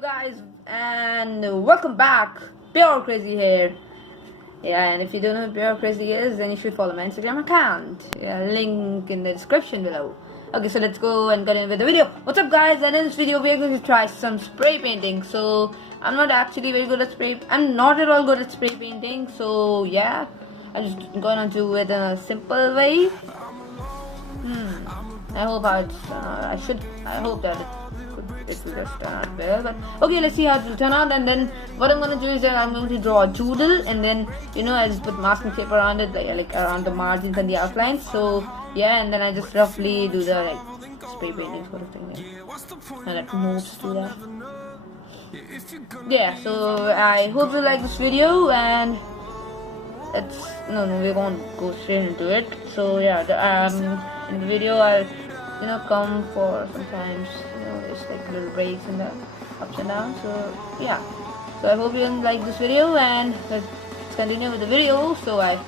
guys, and welcome back. Pure Crazy here. Yeah, and if you don't know who Pure Crazy is, then you should follow my Instagram account. Yeah, link in the description below. Okay, so let's go and continue with the video. What's up, guys? And in this video, we are going to try some spray painting. So I'm not actually very good at I'm not at all good at spray painting. So yeah, I'm just gonna do it in a simple way. I hope I hope that it will just turn out well, but okay, let's see how it will turn out. And then what I'm going to do is that I'm going to draw a doodle, and then I just put masking tape around it, like around the margins and the outlines. So yeah, and then I just roughly do the spray painting sort of thing, and that moves to that. Yeah, so I hope you like this video, and we won't go straight into it. So yeah, in the video I'll come for sometimes it's like little breaks in the ups and downs. So yeah, so I hope you like this video, and let's continue with the video. So I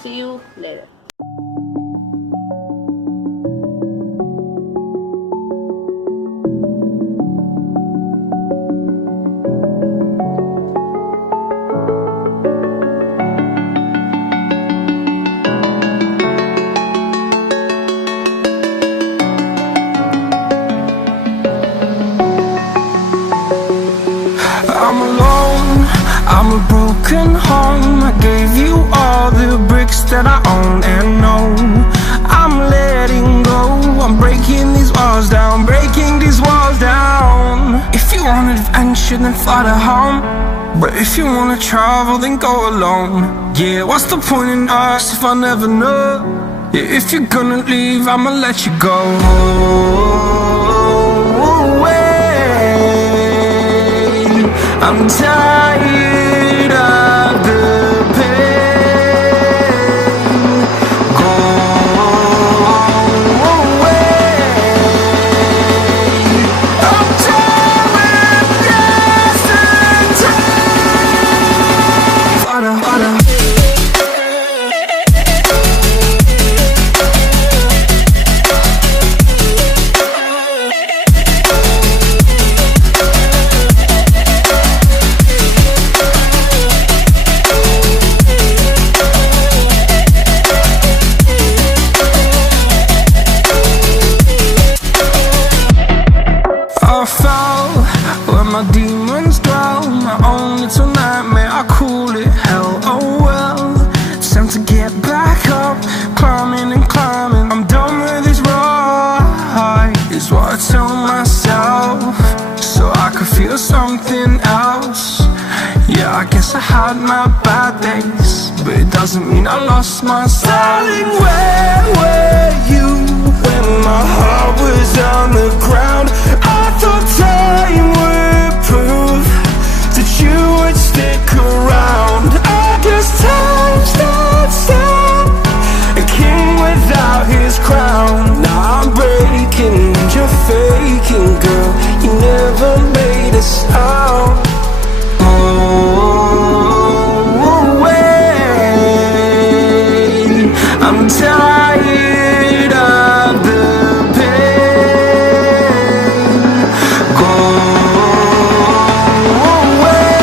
see you later. I'm alone, I'm a broken home. I gave you all the bricks that I own and know. I'm letting go, I'm breaking these walls down, breaking these walls down. If you want adventure, then fly to home. But if you wanna travel, then go alone. Yeah, what's the point in us if I never know? Yeah, if you're gonna leave, I'ma let you go. I'm tired of the pain. Go away. I'm done with yesterday. Where my demons dwell, my own little nightmare, I call it hell. Oh well, it's time to get back up, climbing and climbing. I'm done with this ride, is what I tell myself, so I could feel something else. Yeah, I guess I had my bad days, but it doesn't mean I lost my style. Darling, where were you when my heart was on the ground? I thought time would prove that you would stick around. I guess time stood still, a king without his crown. Now I'm breaking and you're faking, girl. You never made a sound. I'm tired of the pain. Go away.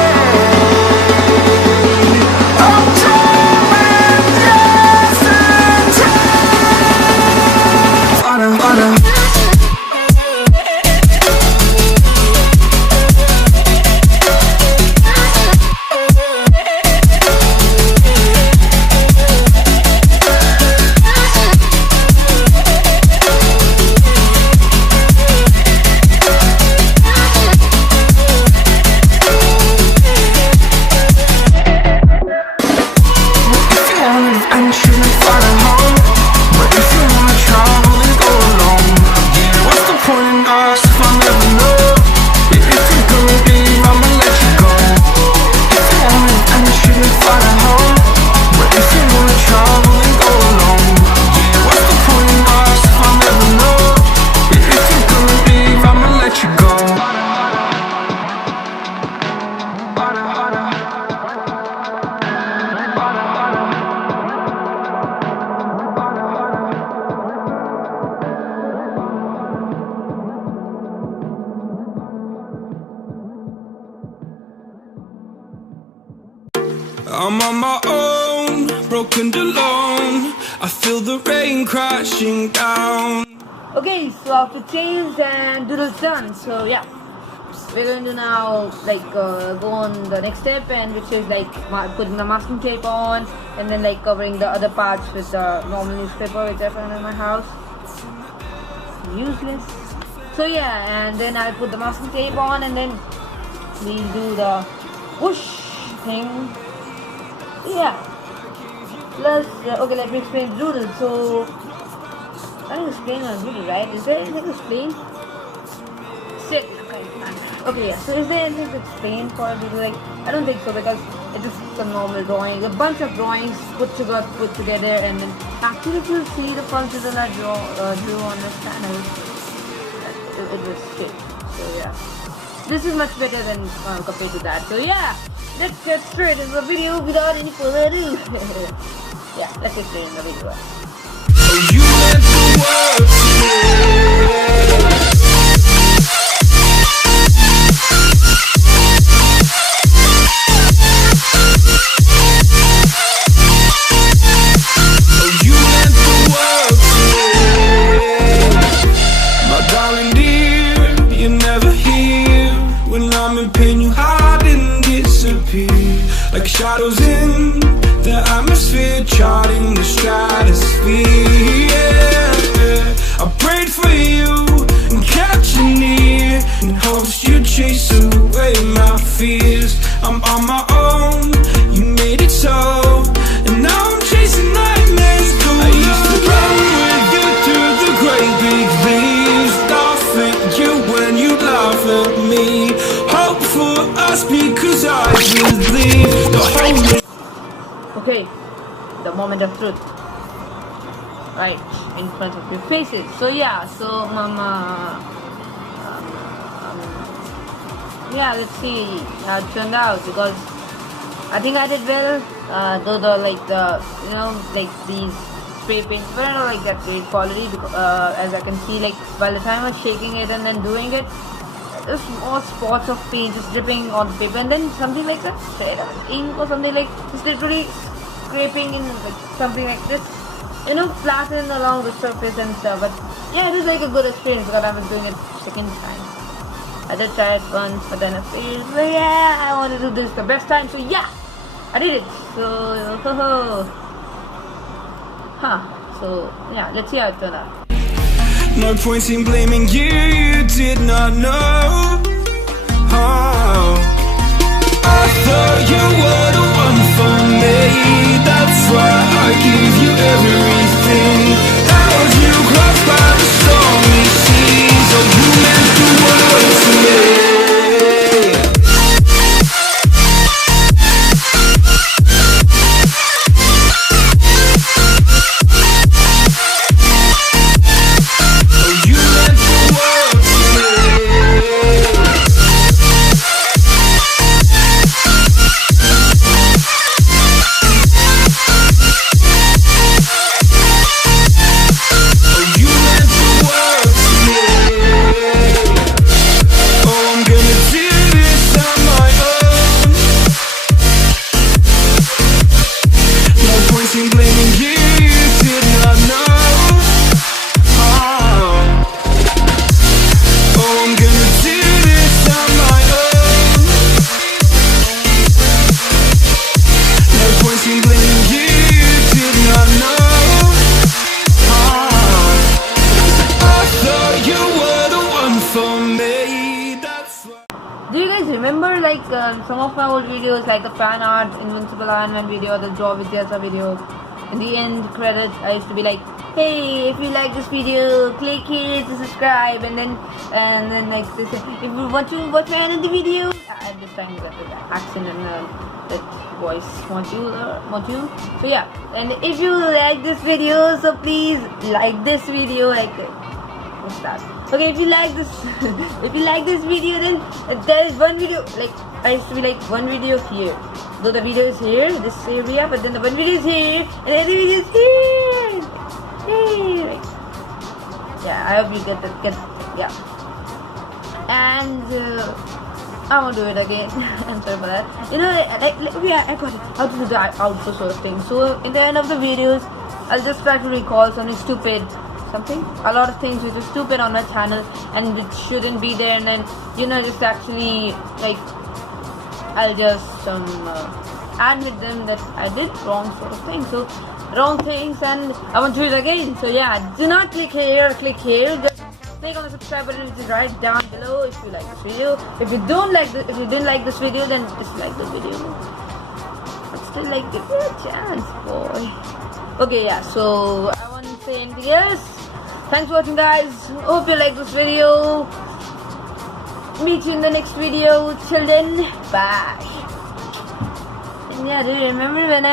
I'm done with yesterday. I'm on my own, broken alone. I feel the rain crashing down. Okay, so after changed and doodle's done. So yeah, we're going to now go on the next step, and which is like putting the masking tape on, and then like covering the other parts with the normal newspaper which I found in my house. Useless. So yeah, and then I put the masking tape on, and then we'll do the whoosh thing. Yeah. Plus, okay, let me explain doodle. So I can explain on doodle, right? Is there anything to explain? Sick. Okay, yeah. So is there anything to explain for a doodle? Like, I don't think so, because it's just a normal drawing, a bunch of drawings put together, and then actually, if you see the first doodle I drew on this channel, it was shit. So yeah, this is much better than compared to that. So yeah, let's get straight into the video without any further ado. Yeah, let's get straight into the video. You meant the world to me. Like shadows in the atmosphere, charting the stratosphere. Yeah. I prayed for you and kept you near, in hopes you'd chase away my fears. I'm on my own, you made it so, and now I'm chasing nightmares. I used to run with you through the great big leaves, laugh at you when you laugh at me. Hope for us because I believe the whole. Okay, the moment of truth, right in front of your faces. So yeah, so yeah, let's see how it turned out, because I think I did well. Though these spray paints were not like that great quality, because, as I can see, like by the time I was shaking it and then doing it, there's more spots of paint just dripping on the paper, and then something like that shade of ink or something, like just literally scraping in like something like this, flattening along the surface and stuff. But yeah, it was like a good experience, because I was doing it second time. I did try it once, but then I failed. But yeah, I want to do this the best time, so yeah, I did it. So so yeah, let's see how it turned out. No point in blaming you, you did not know. Oh, I thought you were the one for me, that's why I give you everything. Held you close by the stormy seas. Oh, you meant the world to me. Some of my old videos, like the fan art, Invincible Iron Man video, the 𝗤𝗦𝗥𝗧𝗜 video, in the end credit, I used to be like, hey, if you like this video, click here to subscribe, and then like this, if you want to watch my another video, I'm just trying to get the accent and that voice module. So yeah, and if you like this video, so please like this video, like what's that? Okay, if you like this video, then there is one video, like I used to be like one video here, though the video is here, this area, but then the one video is here, and the other video is here. Hey, like, yeah, I hope you get that. Yeah, and I won't do it again. I'm sorry for that. You know, yeah, I got it. How to do the outro sort of thing. So in the end of the videos, I'll just try to recall something stupid, a lot of things which are stupid on my channel and which shouldn't be there, and then just actually like I'll just admit them that I did wrong sort of thing. So wrong things, and I won't do it again. So yeah, do not click here or click here. Just click on the subscribe button, which is right down below, if you like this video. If you didn't like this video, then dislike the video. But still, like, give me a chance, boy. Okay, yeah. So I won't say anything else. Thanks for watching, guys. Hope you like this video. Meet you in the next video. Till then, bye. And yeah, do you remember when